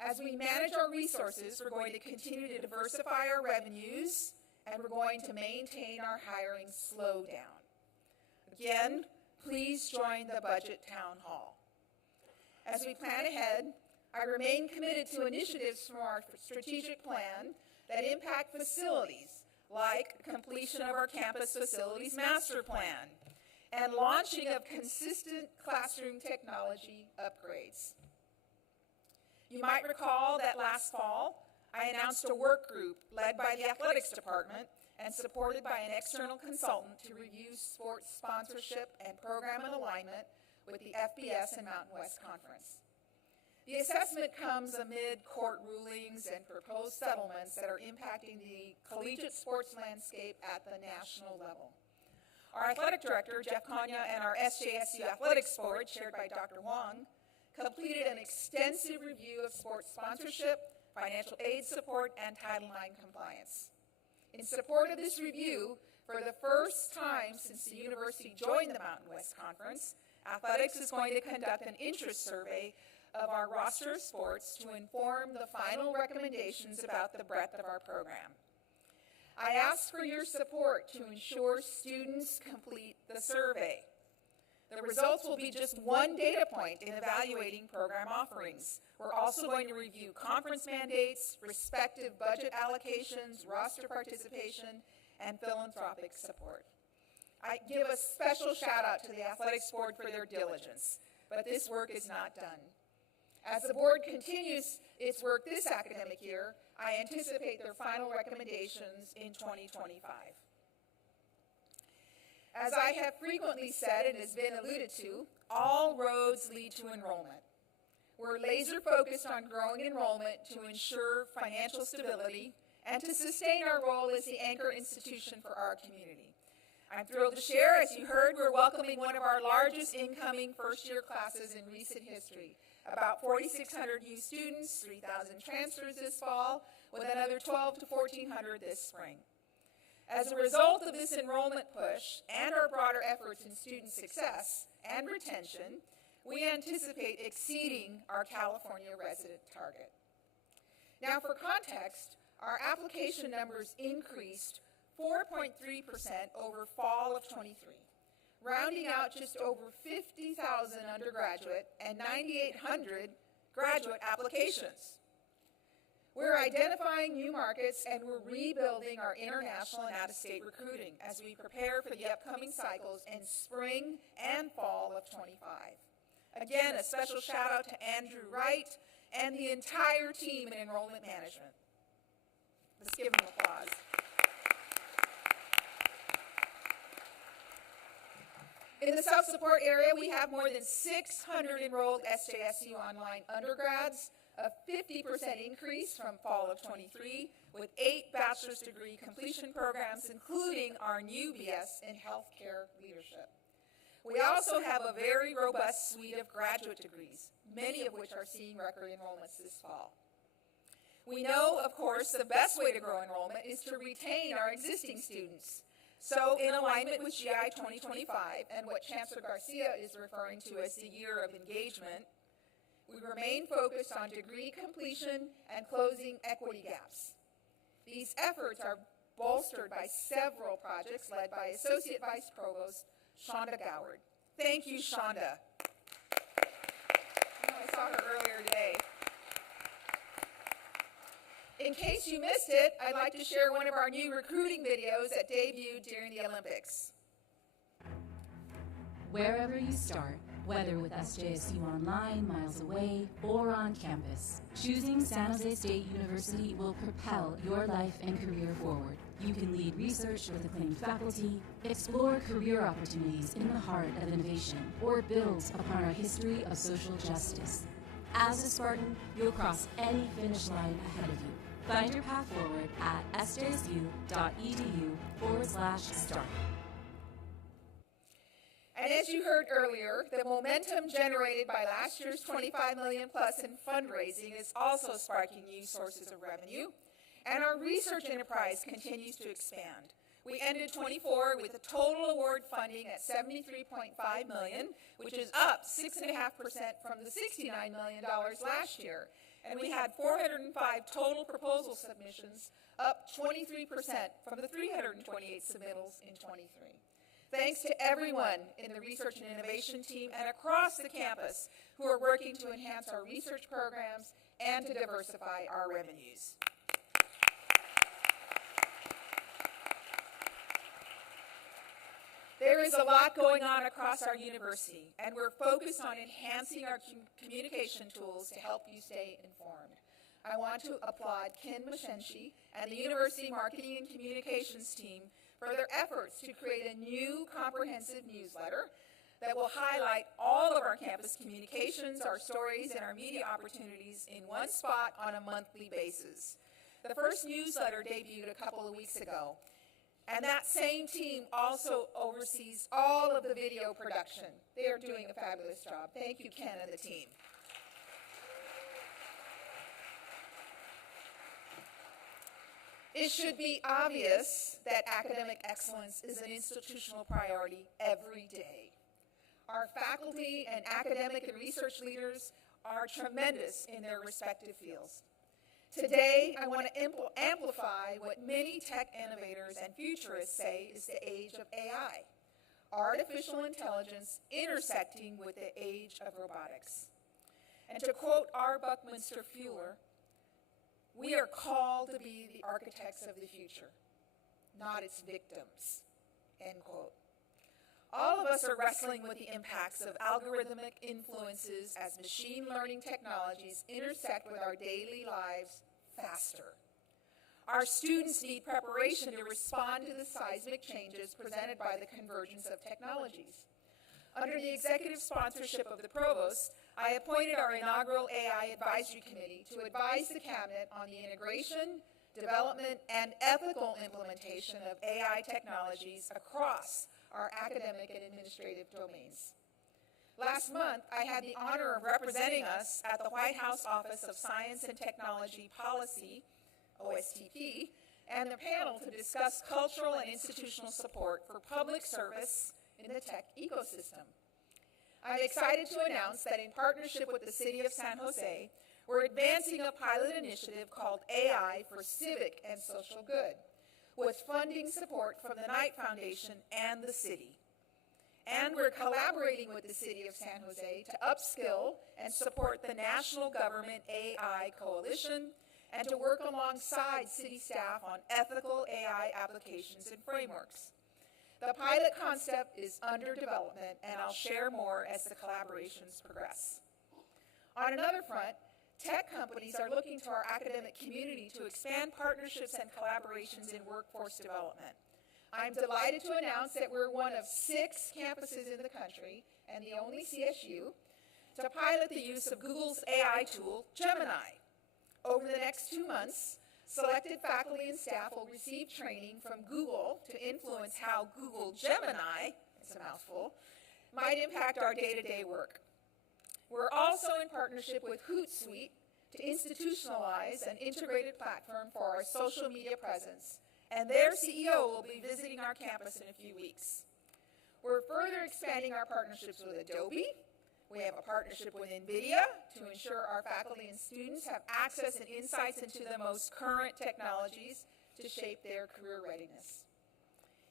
As we manage our resources, we're going to continue to diversify our revenues, and we're going to maintain our hiring slowdown. Again, please join the budget town hall. As we plan ahead, I remain committed to initiatives from our strategic plan that impact facilities, like completion of our campus facilities master plan and launching of consistent classroom technology upgrades. You might recall that last fall, I announced a work group led by the athletics department and supported by an external consultant to review sports sponsorship and program alignment with the FBS and Mountain West Conference. The assessment comes amid court rulings and proposed settlements that are impacting the collegiate sports landscape at the national level. Our athletic director, Jeff Konya, and our SJSU Athletics Board, chaired by Dr. Wong, completed an extensive review of sports sponsorship, financial aid support, and Title IX compliance. In support of this review, for the first time since the university joined the Mountain West Conference, athletics is going to conduct an interest survey of our roster of sports to inform the final recommendations about the breadth of our program. I ask for your support to ensure students complete the survey. The results will be just one data point in evaluating program offerings. We're also going to review conference mandates, respective budget allocations, roster participation, and philanthropic support. I give a special shout out to the Athletics Board for their diligence, but this work is not done. As the board continues its work this academic year, I anticipate their final recommendations in 2025. As I have frequently said and has been alluded to, all roads lead to enrollment. We're laser focused on growing enrollment to ensure financial stability and to sustain our role as the anchor institution for our community. I'm thrilled to share, as you heard, we're welcoming one of our largest incoming first-year classes in recent history. About 4,600 new students, 3,000 transfers this fall, with another 1,200 to 1,400 this spring. As a result of this enrollment push and our broader efforts in student success and retention, we anticipate exceeding our California resident target. Now, for context, our application numbers increased 4.3% over fall of 23, rounding out just over 50,000 undergraduate and 9,800 graduate applications. We're identifying new markets and we're rebuilding our international and out-of-state recruiting as we prepare for the upcoming cycles in spring and fall of 25. Again, a special shout out to Andrew Wright and the entire team in enrollment management. Let's give them applause. In the self-support area, we have more than 600 enrolled SJSU online undergrads, a 50% increase from fall of 23, with 8 bachelor's degree completion programs, including our new BS in healthcare leadership. We also have a very robust suite of graduate degrees, many of which are seeing record enrollments this fall. We know, of course, the best way to grow enrollment is to retain our existing students. So in alignment with GI 2025 and what Chancellor Garcia is referring to as the year of engagement, we remain focused on degree completion and closing equity gaps. These efforts are bolstered by several projects led by Associate Vice Provost Shonda Goward. Thank you, Shonda. I saw her earlier today. In case you missed it, I'd like to share one of our new recruiting videos that debuted during the Olympics. Wherever you start, whether with SJSU Online, miles away, or on campus, choosing San Jose State University will propel your life and career forward. You can lead research with acclaimed faculty, explore career opportunities in the heart of innovation, or build upon our history of social justice. As a Spartan, you'll cross any finish line ahead of you. Find your path forward at sjsu.edu/start. And as you heard earlier, the momentum generated by last year's $25 million plus in fundraising is also sparking new sources of revenue, and our research enterprise continues to expand. We ended 24 with a total award funding at $73.5 million, which is up 6.5% from the $69 million last year. And we had 405 total proposal submissions, up 23% from the 328 submittals in 23. Thanks to everyone in the research and innovation team and across the campus who are working to enhance our research programs and to diversify our revenues. There is a lot going on across our university, and we're focused on enhancing our communication tools to help you stay informed. I want to applaud Ken Mashenshi and the University Marketing and Communications team for their efforts to create a new comprehensive newsletter that will highlight all of our campus communications, our stories, and our media opportunities in one spot on a monthly basis. The first newsletter debuted a couple of weeks ago, and that same team also oversees all of the video production. They are doing a fabulous job. Thank you, Ken and the team. It should be obvious that academic excellence is an institutional priority every day. Our faculty and academic and research leaders are tremendous in their respective fields. Today, I want to amplify what many tech innovators and futurists say is the age of AI, artificial intelligence intersecting with the age of robotics. And to quote R. Buckminster Fuller, we are called to be the architects of the future, not its victims, end quote. All of us are wrestling with the impacts of algorithmic influences as machine learning technologies intersect with our daily lives faster. Our students need preparation to respond to the seismic changes presented by the convergence of technologies. Under the executive sponsorship of the Provost, I appointed our inaugural AI Advisory Committee to advise the Cabinet on the integration, development, and ethical implementation of AI technologies across our academic and administrative domains. Last month, I had the honor of representing us at the White House Office of Science and Technology Policy, OSTP, and the panel to discuss cultural and institutional support for public service in the tech ecosystem. I'm excited to announce that in partnership with the City of San Jose, we're advancing a pilot initiative called AI for Civic and Social Good, with funding support from the Knight Foundation and the city. And we're collaborating with the City of San Jose to upskill and support the National Government AI Coalition and to work alongside city staff on ethical AI applications and frameworks. The pilot concept is under development, and I'll share more as the collaborations progress. On another front, tech companies are looking to our academic community to expand partnerships and collaborations in workforce development. I'm delighted to announce that we're one of 6 campuses in the country, and the only CSU, to pilot the use of Google's AI tool, Gemini. Over the next 2 months, selected faculty and staff will receive training from Google to influence how Google Gemini, it's a mouthful, might impact our day-to-day work. We're also in partnership with Hootsuite to institutionalize an integrated platform for our social media presence, and their CEO will be visiting our campus in a few weeks. We're further expanding our partnerships with Adobe. We have a partnership with NVIDIA to ensure our faculty and students have access and insights into the most current technologies to shape their career readiness.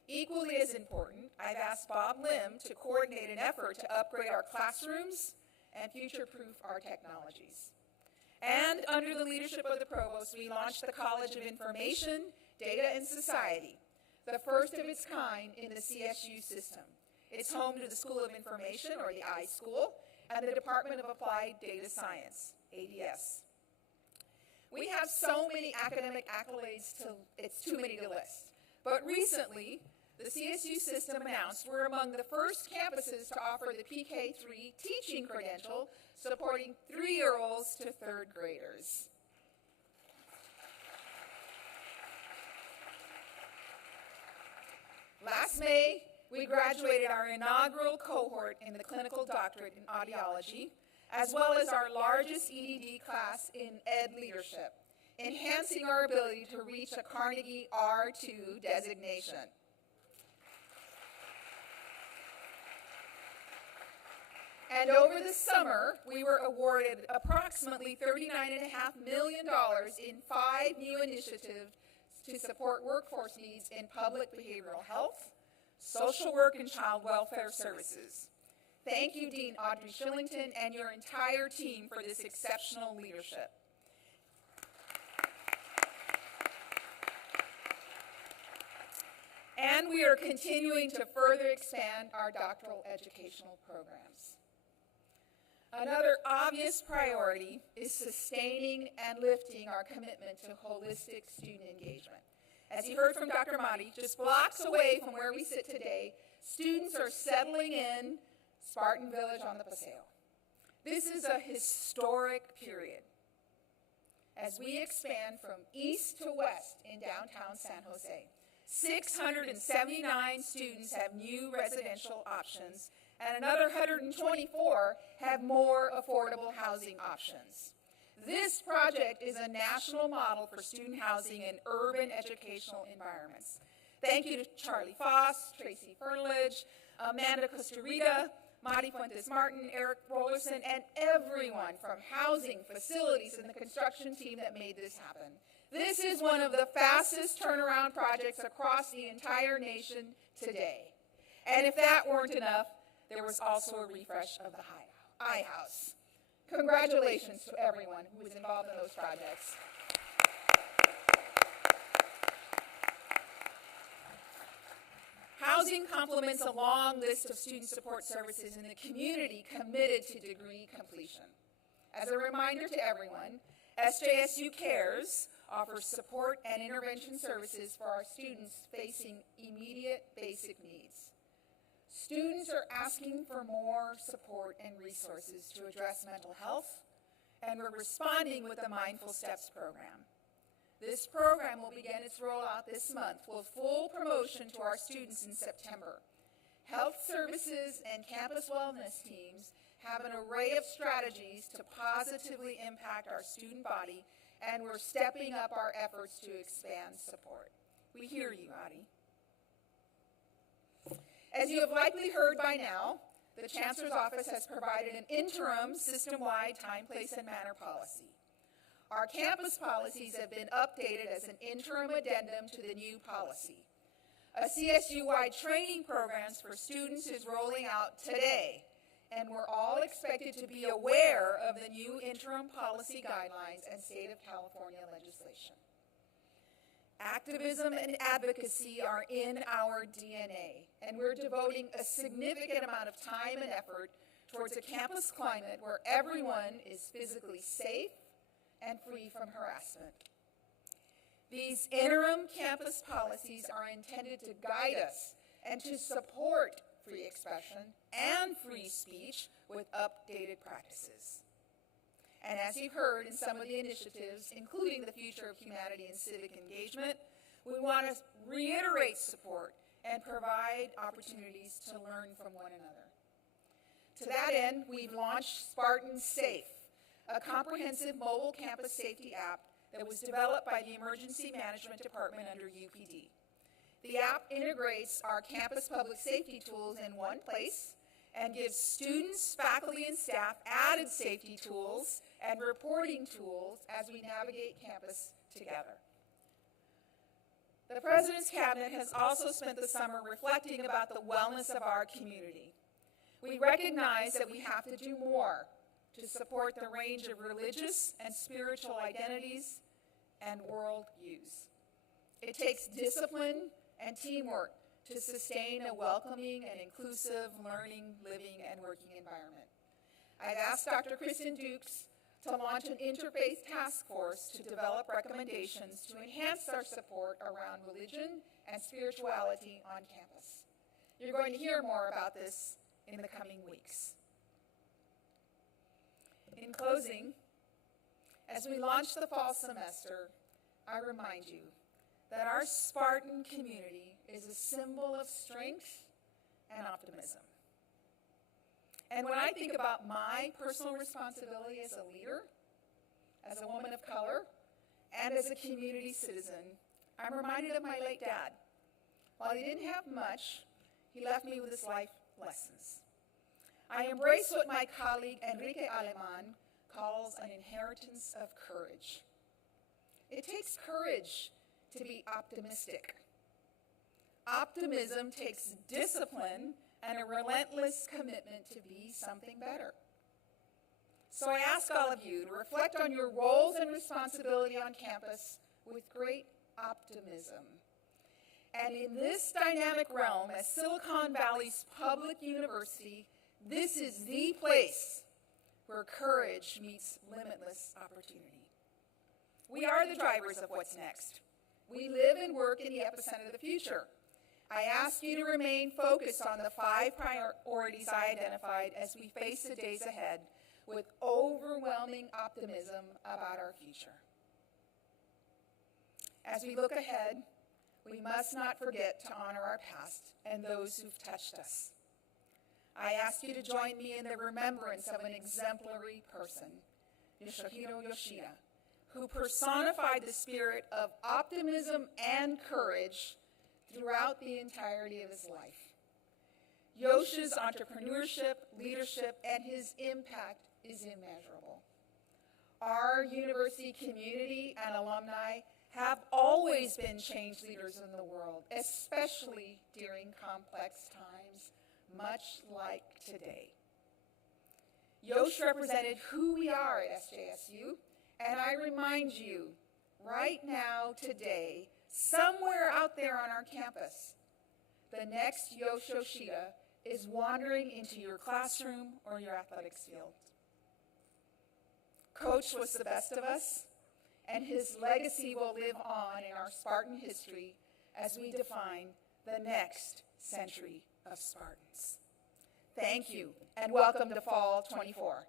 Equally as important, I've asked Bob Lim to coordinate an effort to upgrade our classrooms and future-proof our technologies. And under the leadership of the Provost, we launched the College of Information, Data, and Society, the first of its kind in the CSU system. It's home to the School of Information, or the iSchool, and the Department of Applied Data Science, ADS. We have so many academic accolades, it's too many to list. But recently, the CSU system announced we're among the first campuses to offer the PK3 teaching credential, supporting 3-year-olds to 3rd graders. Last May, we graduated our inaugural cohort in the clinical doctorate in audiology, as well as our largest EDD class in Ed Leadership, enhancing our ability to reach a Carnegie R2 designation. And over the summer, we were awarded approximately $39.5 million in 5 new initiatives to support workforce needs in public behavioral health, social work, and child welfare services. Thank you, Dean Audrey Shillington, and your entire team for this exceptional leadership. And we are continuing to further expand our doctoral educational programs. Another obvious priority is sustaining and lifting our commitment to holistic student engagement. As you heard from Dr. Mahdi, just blocks away from where we sit today, students are settling in Spartan Village on the Paseo. This is a historic period as we expand from east to west in downtown San Jose. 679 students have new residential options, and another 124 have more affordable housing options. This project is a national model for student housing in urban educational environments. Thank you to Charlie Foss, Tracy Fernledge, Amanda Costa Rita, Madi Fuentes Martin, Eric Rollerson, and everyone from housing, facilities, and the construction team that made this happen. This is one of the fastest turnaround projects across the entire nation today. And if that weren't enough, there was also a refresh of the iHouse. Congratulations to everyone who was involved in those projects. Housing complements a long list of student support services in the community committed to degree completion. As a reminder to everyone, SJSU Cares offers support and intervention services for our students facing immediate basic needs. Students are asking for more support and resources to address mental health, and we're responding with the Mindful Steps program. This program will begin its rollout this month with full promotion to our students in September. Health services and campus wellness teams have an array of strategies to positively impact our student body, and we're stepping up our efforts to expand support. We hear you, Adi. As you have likely heard by now, the Chancellor's Office has provided an interim system-wide time, place, and manner policy. Our campus policies have been updated as an interim addendum to the new policy. A CSU-wide training programs for students is rolling out today, and we're all expected to be aware of the new interim policy guidelines and state of California legislation. Activism and advocacy are in our DNA, and we're devoting a significant amount of time and effort towards a campus climate where everyone is physically safe and free from harassment. These interim campus policies are intended to guide us and to support free expression and free speech with updated practices. And as you've heard in some of the initiatives, including the Future of Humanity and Civic Engagement, we want to reiterate support and provide opportunities to learn from one another. To that end, we've launched Spartan Safe, a comprehensive mobile campus safety app that was developed by the Emergency Management Department under UPD. The app integrates our campus public safety tools in one place and gives students, faculty, and staff added safety tools and reporting tools as we navigate campus together. The President's Cabinet has also spent the summer reflecting about the wellness of our community. We recognize that we have to do more to support the range of religious and spiritual identities and worldviews. It takes discipline and teamwork to sustain a welcoming and inclusive learning, living, and working environment. I've asked Dr. Kristen Dukes to launch an interfaith task force to develop recommendations to enhance our support around religion and spirituality on campus. You're going to hear more about this in the coming weeks. closing, as we launch the fall semester, I remind you that our Spartan community is a symbol of strength and optimism. And when I think about my personal responsibility as a leader, as a woman of color, and as a community citizen, I'm reminded of my late dad. While he didn't have much, he left me with his life lessons. I embrace what my colleague Enrique Aleman calls an inheritance of courage. It takes courage to be optimistic. Optimism takes discipline and a relentless commitment to be something better. So I ask all of you to reflect on your roles and responsibility on campus with great optimism. And in this dynamic realm, as Silicon Valley's public university, this is the place where courage meets limitless opportunity. We are the drivers of what's next. We live and work in the epicenter of the future. I ask you to remain focused on the 5 priorities I identified as we face the days ahead with overwhelming optimism about our future. As we look ahead, we must not forget to honor our past and those who've touched us. I ask you to join me in the remembrance of an exemplary person, Yoshihiro Yoshida, who personified the spirit of optimism and courage throughout the entirety of his life. Yoshi's entrepreneurship, leadership, and his impact is immeasurable. Our university community and alumni have always been change leaders in the world, especially during complex times, much like today. Yosh represented who we are at SJSU, and I remind you, right now, today, somewhere out there on our campus, the next Yosh Yoshida is wandering into your classroom or your athletics field. Coach was the best of us, and his legacy will live on in our Spartan history as we define the next century of Spartans. Thank you, and welcome to Fall 24.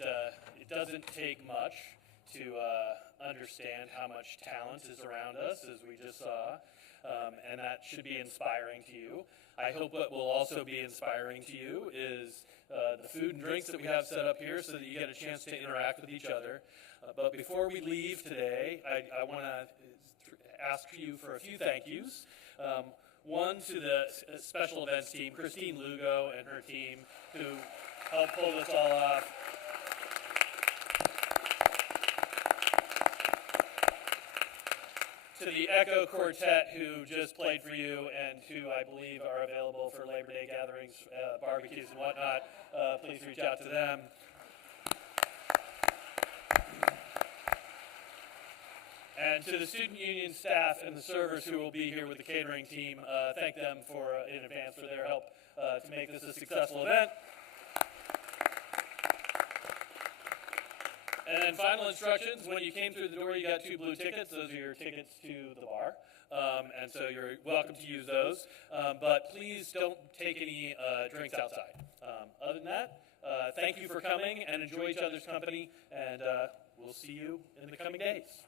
it doesn't take much to understand how much talent is around us, as we just saw, and that should be inspiring to you. I hope what will also be inspiring to you is the food and drinks that we have set up here so that you get a chance to interact with each other. But before we leave today, I want to ask you for a few thank yous. One to the special events team, Christine Lugo and her team, who helped pull this all off. To the Echo Quartet, who just played for you and who I believe are available for Labor Day gatherings, barbecues and whatnot, please reach out to them. And to the student union staff and the servers who will be here with the catering team, thank them in advance for their help to make this a successful event. And final instructions, when you came through the door, you got 2 blue tickets. Those are your tickets to the bar. And so you're welcome to use those. But please don't take any drinks outside. Other than that, thank you for coming and enjoy each other's company. And we'll see you in the coming days.